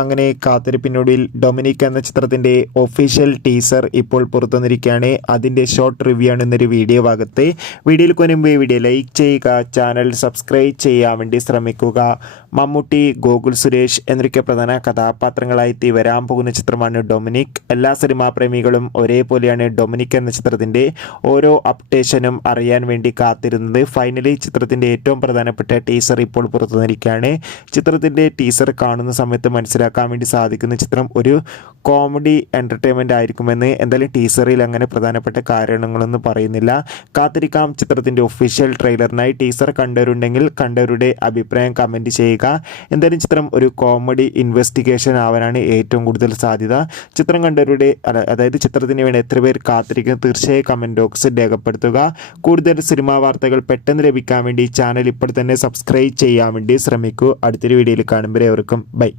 അങ്ങനെ കാത്തിരിപ്പിനൊടുവിൽ ഡൊമിനിക് എന്ന ചിത്രത്തിൻ്റെ ഒഫീഷ്യൽ ടീസർ ഇപ്പോൾ പുറത്തുവന്നിരിക്കുകയാണ്. അതിൻ്റെ ഷോർട്ട് റിവ്യൂ ആണ് ഇന്നൊരു വീഡിയോ ഭാഗത്ത്. വീഡിയോയിൽ കൊനുമ്പ് വീഡിയോ ലൈക്ക് ചെയ്യുക, ചാനൽ സബ്സ്ക്രൈബ് ചെയ്യാൻ വേണ്ടി ശ്രമിക്കുക. മമ്മൂട്ടി, ഗോകുൽ സുരേഷ് എന്നൊക്കെ പ്രധാന കഥാപാത്രങ്ങളായി വരാൻ പോകുന്ന ചിത്രമാണ് ഡൊമിനിക്. എല്ലാ സിനിമാ പ്രേമികളും ഒരേപോലെയാണ് ഡൊമിനിക് എന്ന ചിത്രത്തിൻ്റെ ഓരോ അപ്ഡേഷനും അറിയാൻ വേണ്ടി കാത്തിരുന്നത്. ഫൈനലി ചിത്രത്തിൻ്റെ ഏറ്റവും പ്രധാനപ്പെട്ട ടീസർ ഇപ്പോൾ പുറത്തുവന്നിരിക്കുകയാണ്. ചിത്രത്തിൻ്റെ ടീസർ കാണുന്ന സമയത്ത് മനസ്സിലാക്കാൻ വേണ്ടി സാധിക്കുന്ന ചിത്രം ഒരു കോമഡി എൻ്റർടൈൻമെൻ്റ് ആയിരിക്കുമെന്ന്. എന്തായാലും ടീസറിൽ അങ്ങനെ പ്രധാനപ്പെട്ട കാരണങ്ങളൊന്നും പറയുന്നില്ല. കാത്തിരിക്കാം ചിത്രത്തിൻ്റെ ഒഫീഷ്യൽ ട്രെയിലറിനായി. ടീസർ കണ്ടവരുണ്ടെങ്കിൽ കണ്ടവരുടെ അഭിപ്രായം കമൻറ്റ് ചെയ്യുക. എന്തായാലും ചിത്രം ഒരു കോമഡി ഇൻവെസ്റ്റിഗേഷൻ ആവാനാണ് ഏറ്റവും കൂടുതൽ സാധ്യത. ചിത്രം കണ്ടവരുടെ അതായത് ചിത്രത്തിന് വേണ്ടി എത്ര പേർ കാത്തിരിക്കുന്നത് തീർച്ചയായും കമൻറ്റ് ബോക്സിൽ രേഖപ്പെടുത്തുക. കൂടുതൽ സിനിമാ വാർത്തകൾ പെട്ടെന്ന് ലഭിക്കാൻ വേണ്ടി ചാനൽ ഇപ്പോൾ തന്നെ സബ്സ്ക്രൈബ് ചെയ്യാൻ വേണ്ടി ശ്രമിക്കൂ. അടുത്തൊരു വീഡിയോയിൽ കാണുമ്പോൾ എവർക്കും ബൈ.